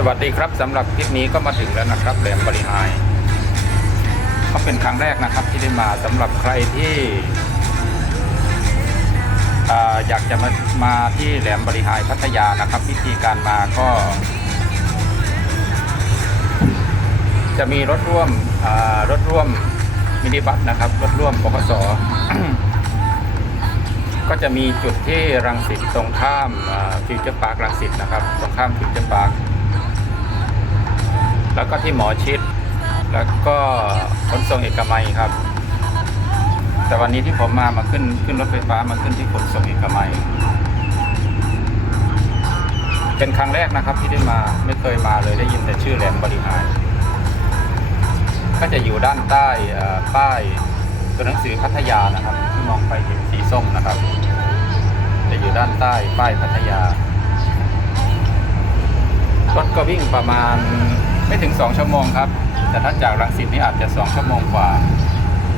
สวัสดีครับสำหรับคลิปนี้ก็มาถึงแล้วนะครับแหลมบริหายก็เป็นครั้งแรกนะครับที่ได้มาสำหรับใครที่ออยากจะมามาที่แหลมบริหายพัทยานะครับ วิธีการมาก็ จะมีรถร่วมรถร่วมมินิบัสนะครับ รถร่วมบกสก็จะมีจุดที่รังสิตตรงข้ามฟิวเจอร์พาร์ครังสิตนะครับ ตรงข้ามฟิวเจอร์พาร์ค แล้วก็ที่หมอชิด แล้วก็ขนส่งเอกมัยครับ แต่วันนี้ที่ผมมามาขึ้นขึ้นรถไฟฟ้ามาขึ้นที่ขนส่งเอกมัย เป็นครั้งแรกนะครับที่ได้มาไม่เคยมาเลยได้ยินแต่ชื่อแหลมบริหาร ก็จะอยู่ด้านใต้ป้ายตัวหนังสือพัทยานะครับ ที่มองไปเห็นสีส้มนะครับ จะอยู่ด้านใต้ป้ายพัทยารถก็วิ่งประมาณ ไม่ถึง 2 ชั่วโมงครับ แต่ถ้าจากรังสิตนี่อาจจะ 2 ชั่วโมงกว่า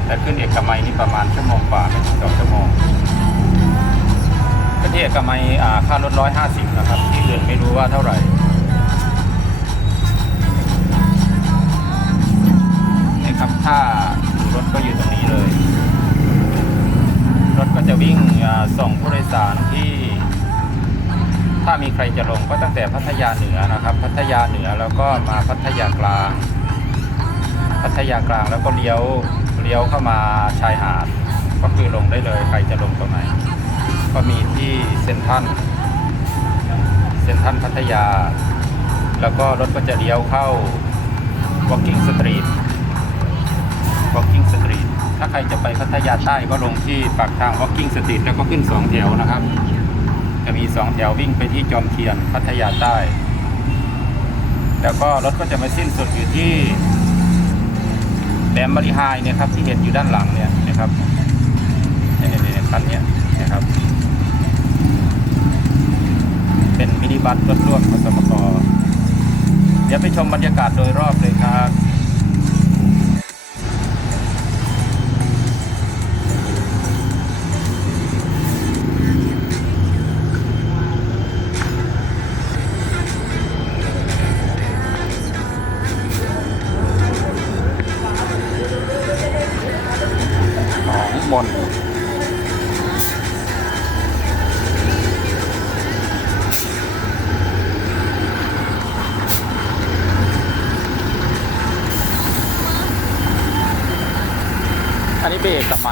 แต่ขึ้นเอกมัยนี่ประมาณชั่วโมงกว่าไม่ถึง 2 ชั่วโมงก็ที่เอกมัยอ่าค่ารถ150นะครับ ที่อื่นไม่รู้ว่าเท่าไหร่นี่ครับถ้าดูรถก็อยู่ตรงนี้เลย รถก็จะวิ่งส่งผู้โดยสารที่ ถ้ามีใครจะลงก็ตั้งแต่พัทยาเหนือนะครับ พัทยาเหนือแล้วก็มาพัทยากลาง พัทยากลางแล้วก็เลี้ยวเลี้ยวเข้ามาชายหาด ก็คือลงได้เลยใครจะลงตรงไหน ก็มีที่เซ็นทรัลเซ็นทรัลพัทยา แล้วก็รถก็จะเลี้ยวเข้า Walking Street Walking Street ถ้าใครจะไปพัทยาใต้ก็ลงที่ปากทาง Walking Street แล้วก็ขึ้นสองแถวนะครับ จะมีสองแถววิ่งไปที่จอมเทียนพัทยาใต้ แล้วก็รถก็จะมาสิ้นสุดอยู่ที่แหลมบริหายเนี่ยครับที่เห็นอยู่ด้านหลังเนี่ยนะครับเนี่ยเนี่ยเนี่ยคันเนี้ยนะครับ เป็นมินิบัสรถร่วมขสมกเดี๋ยวไปชมบรรยากาศโดยรอบเลยครับ มนอันนี้เบรกทำไม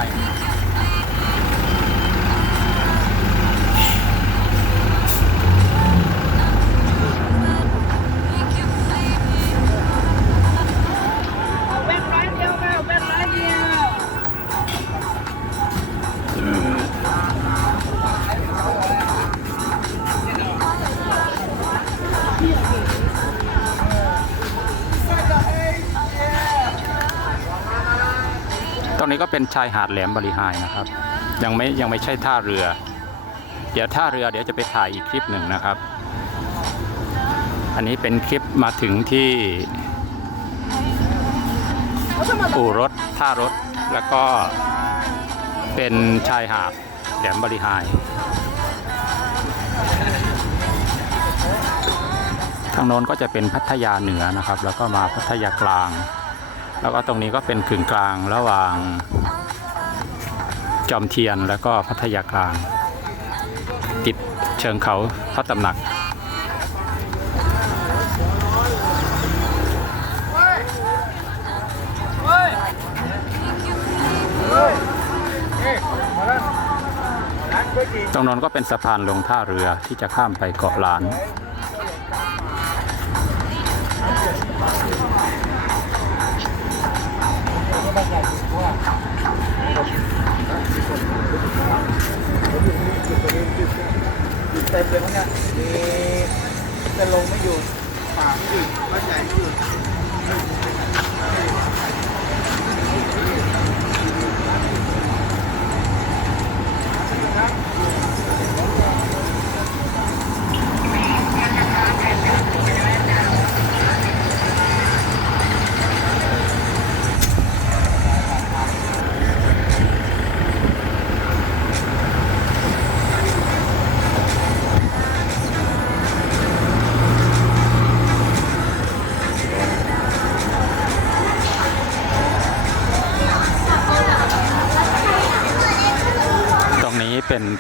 นี้ก็เป็นชายหาดแหลมบริหายนะครับ ยังไม่ยังไม่ใช่ท่าเรือ เดี๋ยวท่าเรือเดี๋ยวจะไปถ่ายอีกคลิปหนึ่งนะครับ อันนี้เป็นคลิปมาถึงที่อู่รถท่ารถแล้วก็เป็นชายหาดแหลมบริหาย ทางโน้นก็จะเป็นพัทยาเหนือนะครับ แล้วก็มาพัทยากลาง แล้วก็ตรงนี้ก็เป็นขึงกลางระหว่างจอมเทียนแล้วก็พัทยากลาง ติดเชิงเขาพระตำหนัก ตรงนั้นก็เป็นสะพานลงท่าเรือที่จะข้ามไปเกาะล้าน เต็มเลยมั้งเนี่ยมีจะลงไม่อยู่ป่าไม่อยู่บ้านใหญ่ไม่อยู่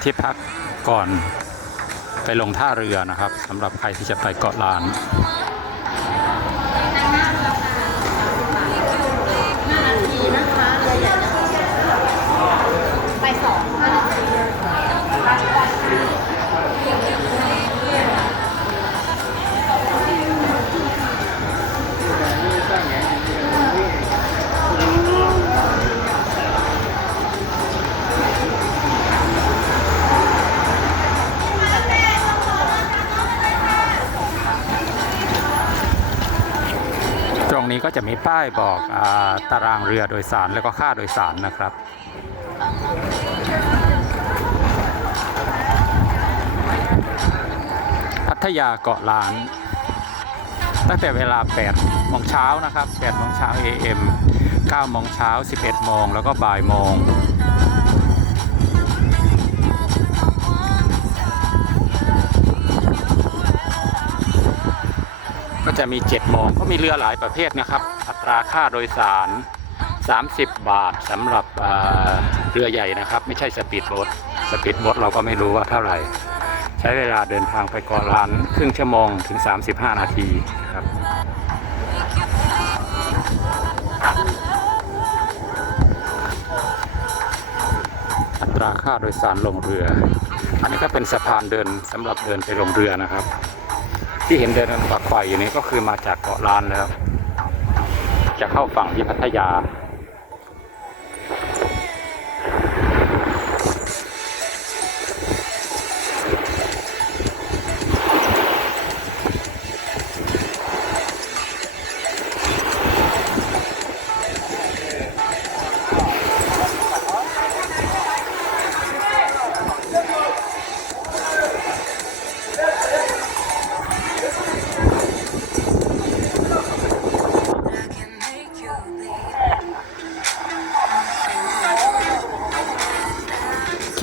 ที่พักก่อนไปลงท่าเรือนะครับสำหรับใครที่จะไปเกาะล้าน นี้ก็จะมีป้ายบอกอาตารางเรือโดยสารแล้วก็ค่าโดยสารนะครับ พัทยาเกาะล้าน ตั้งแต่เวลา8โมงเช้านะครับ8โมงเช้า AM 9โมงเช้า 11โมงแล้วก็บ่ายโมง จะมี7โมงก็มีเรือหลายประเภทนะครับ อัตราค่าโดยสาร 30 บาทสำหรับเรือใหญ่นะครับ ไม่ใช่สปีดโบ๊ทสปีดโบ๊ทเราก็ไม่รู้ว่าเท่าไหร่ ใช้เวลาเดินทางไปเกาะล้านครึ่งชั่วโมงถึง 35 นาทีครับอัตราค่าโดยสารลงเรือ อันนี้ก็เป็นสะพานเดินสำหรับเดินไปลงเรือนะครับ ที่เห็นเดินกันฝักไฟอยู่นี้ก็คือมาจากเกาะล้านแล้ว จะเข้าฝั่งที่พัทยา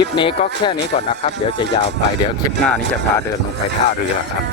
ลิปนี้ก็แค่นี้ก่อนนะครับ เดี๋ยวจะยาวไป เดี๋ยวคลิปหน้านี้จะพาเดินลงไปท่าเรือครับ